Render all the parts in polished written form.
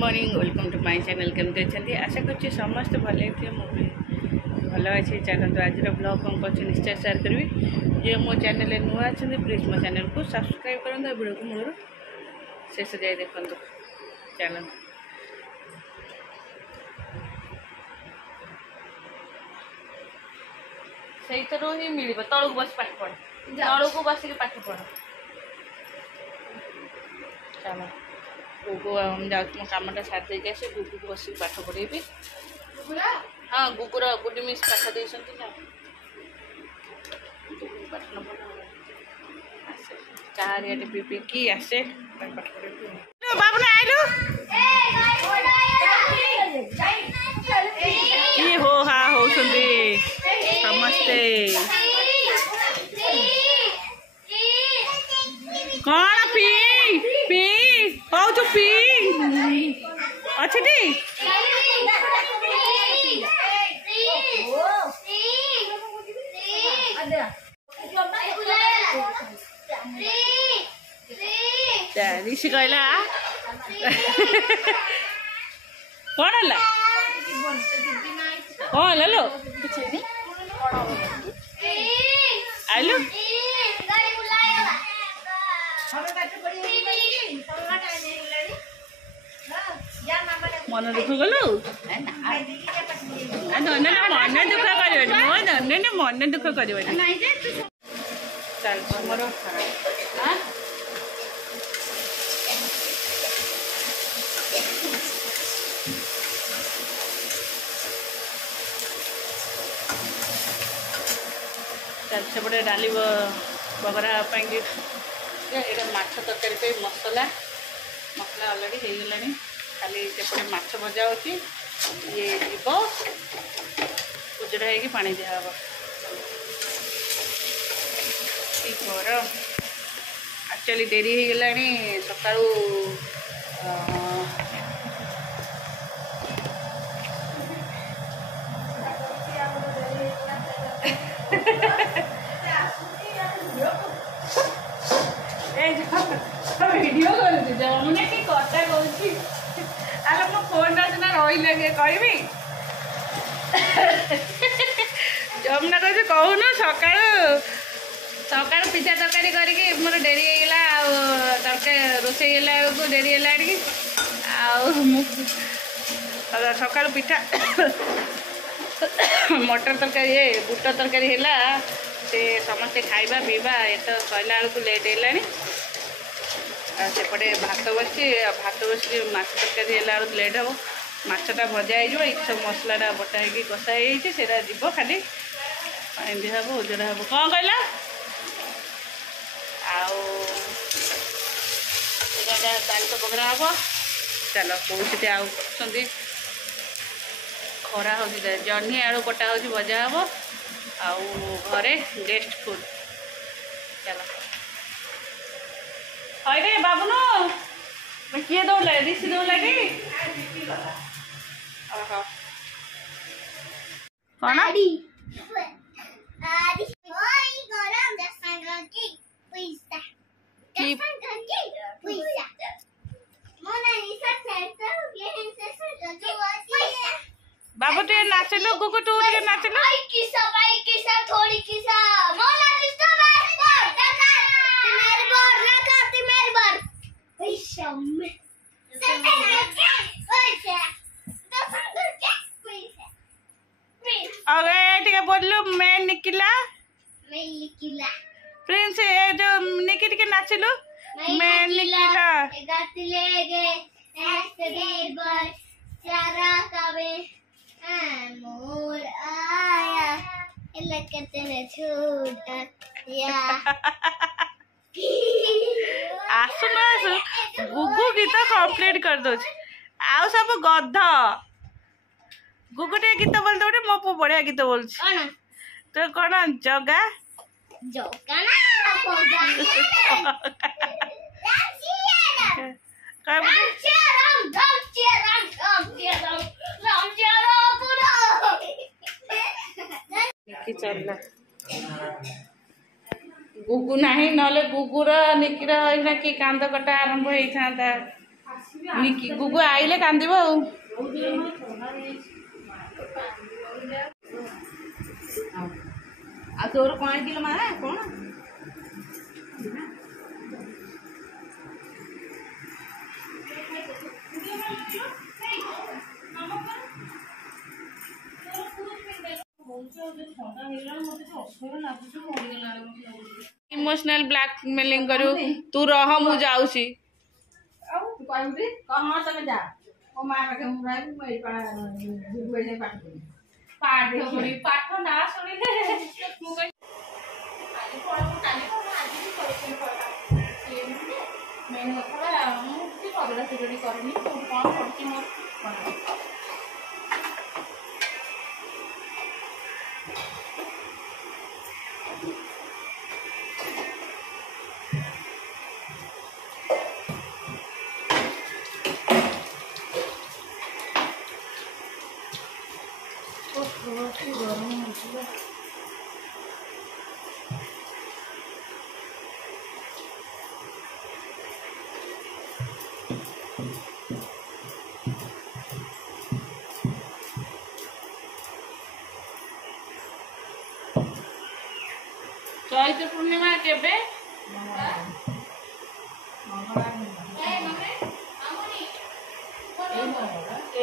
Morning welcome to my channel केमती अच्छे आशा कर समस्त भले मुझे भल अच्छे चलते आज ब्लॉग कौन कर निश्चय शेयर करी जो मो चैनल नुआ अच्छे प्लीज मो चैनल को सब्सक्राइब करूँ वीडियो को मूल शेष जाए देखो चैनल से ही मिल तलू बस पाठ पढ़ तलू को बसिक पाठ पढ़ चलो गुगु जाऊँ कमटा सारी देके आसे गुगु को बस पाठ पढ़ेबी। हाँ गुगुर गुडी मिस पाठ दे पाठ न आसे चारिटे पी पी कि आसे पाठ पढ़े बाबू आइलु कि हो हा हो समस्ते कौन पी पी हो तू पी अच्छे टी ऋषि कहला कौन है कौन लो आइलु मन दुख गलु मन दुख कर मन दुख कर चल मोर सेपटे डाली बगरा ये माछ तरकारी पे मसला मसला अलरेडी हो गला खाली सेपटे माछ भजा होची ये जीव उजड़ा हो पानी दिहब गरम एक्चुअली डेरी हो गला सका वीडियो जमुना की कथा कौन अरे मो फोन ना रही लगे कहि जमुना कह कहून सका सका पिठा तरकारी करके मोर डेरी होगा तरकारी रोसे को डेरी है सका पिठा मटर तरकारी ये बुट तरकारी है से समस्ते खाइबा पीवा ये तो सैला बेलू लेट है सेपटे भात बसी माछ तरकारी है लेट हम मछटा भजा हो सब मसला बटा हो कषा होता जीव खाली पानी दिहब उजड़ा हम कौन कहला दाल तो बगरा हम चलो कौन आउ कर खरा हो जह्नी आलू कटा हो भजा हम घरे गेस्ट फूड चलो अरे बाबू किए दौड़ ऋषि दौड़ लगे कौन बाबू तू नाचलो गुगु तू नाचलो अरे बोलू मैं निकला प्रिंस जो निकी टिके नाचलु मैं निकला मोर आया आसु न आसु गुगु गीत कंप्लीट कर दो आउ सब गध गुगु टे गीत बोल दो मो पु बढ़िया गीत बोल तो कौन जगा चलना गुगु नहीं नले गुगुर निकिर कि कांद कटा आरंभ होता निकी गुगु आइले कांदिबो आ तोर कोन किलो मारे कोन इमोशनल ब्लैकमेलिंग करू तू रह मु जाउसी तू कहबी कहां तमे जा ओ मां के हम राई मई पा दुबई से पाठ पाठ ना सुनिले मु कहि आज आज भी करेक्शन करता मैंने मतलब मु की पगला सिगड़ी करनी तू कौन करती मोर चैत्र पूर्णिमा केबे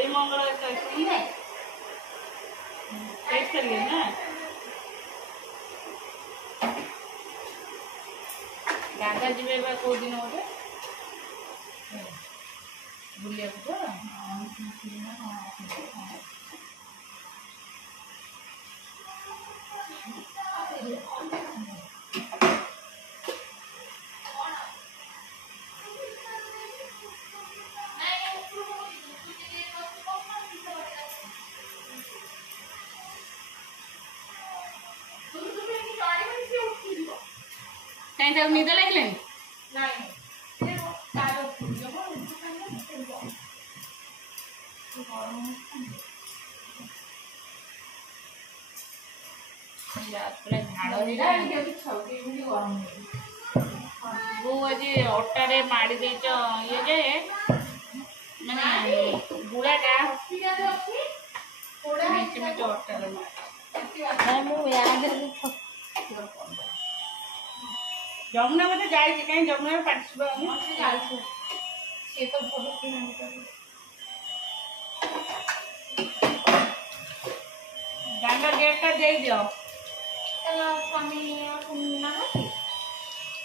मंगल करिए ना गागा जी को दिन गोटे बुलिया तो कहीं निद लगे वो आज अटारे माड़ी दे ये जे माने गुड़ाटा अटारे जमुना मत जाए कहीं जमुना में पार्टिसिपेट डांगा गेट का दे दियो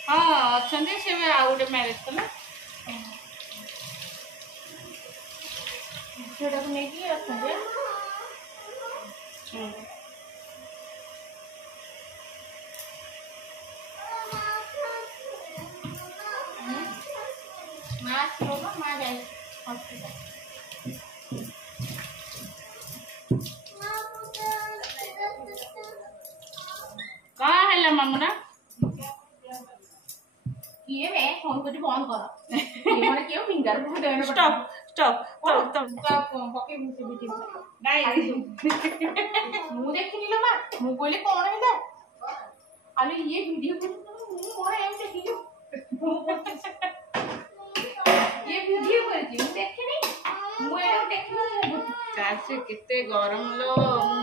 हाँ अच्छा से आउटे मैरेज कला कहाँ है मामुना किए मैं फोन को बंद कर ये माने क्यों फिंगर को देने स्टॉप स्टॉप स्टॉप स्टॉप पके मुझे भी नहीं मु देखिनी लो मां मु बोले कोन हेला अरे ये वीडियो को मु मोर एम देखियो ये वीडियो करती मु देखिनी मु ए देखिनी चाचे कितने गरम लो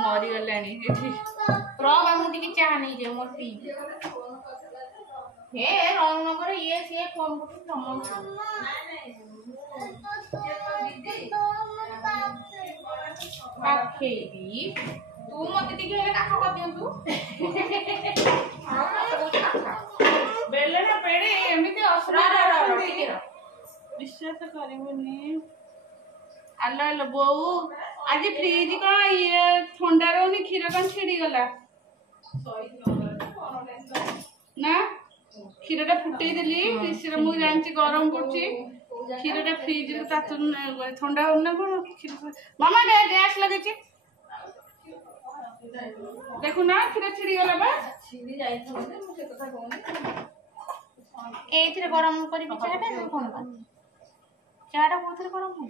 मरी गलानी एठी प्रभा मु टिके चाह नहीं जे मोर पी हे रंग नंबर ये से फोन को नंबर आखेरी तू मते टिके हेले काख कर दियं तू बेले ना पेड़े एमिति असरा विश्वास करिवनी आलो आलो बोऊ आज फ्रिज का ये ठंडा रहनी क्षीर कौन छिड़ी गला ना क्षीरटा फुटई देली क्षीर मु जानची गरम पड़ची क्षीरटा फ्रिज रे तातु ठंडा हो ना कोन मामा गैस लगेची देखो ना क्षीर छिड़ी गला बा छिड़ी जाई छ मु से कथा कहनी एथिरे गरम करी चाहबे न कोन बा चाटा कोथरे गरम हो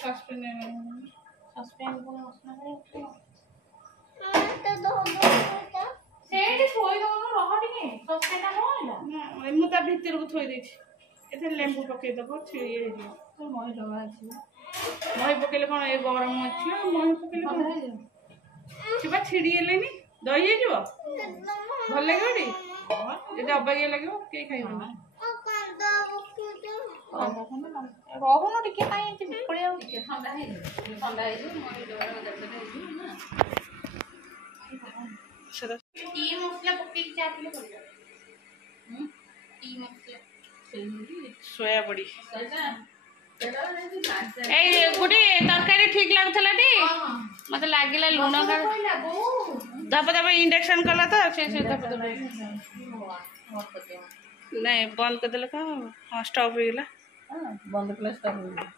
सस्पेंड को मसला करे तो दो सेट थोई दो न रह टिके सस्पेंड न होला ना मु ता भीतर को थोई देछि एथे लेंबू पके दबो छिड़ी हे तो मही डबा अछि मही पकेले कौन ये गरम अच्छी मही पकेले कौन छिपा छिड़ी गेलेनी दही जाइब भल लगे ये अबागिया लगे किए खाइब रहुन टिके काई एंती पड़िया टिके ठंडा हे मही डबा देते ना टी मसला पके चा पिले पड़िया टी मसला सोया बड़ी सजा ए गुडी तरकारी ठीक लागथला टी मते लागिला लूण का धप धप इंडक्शन कला तो से धप धप नहीं बंद कर देला का हां स्टॉप हो गेला बंद कला स्टॉप हो गेला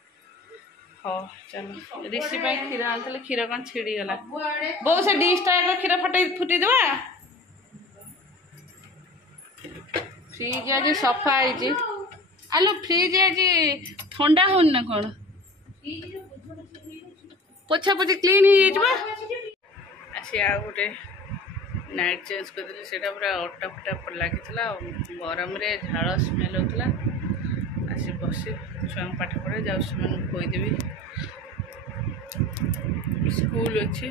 हां चलो ऋषि पे खीर आनतले खीर कौन छिड़ी गला बहु से डिश टाइप खीर फुटी देवा फ्रिज आज सफा है आलो फ्रिज आज ठंडा होन ना कौन पोछा पोछी क्लीन हो सी आ गोटे नाइट चेंज करदेली से पूरा अटा फटा लगी गरम झाड़ स्मेल होता आसी बसी छुआ पाठ पढ़े जाऊ से खोईदेवी स्कूल अच्छी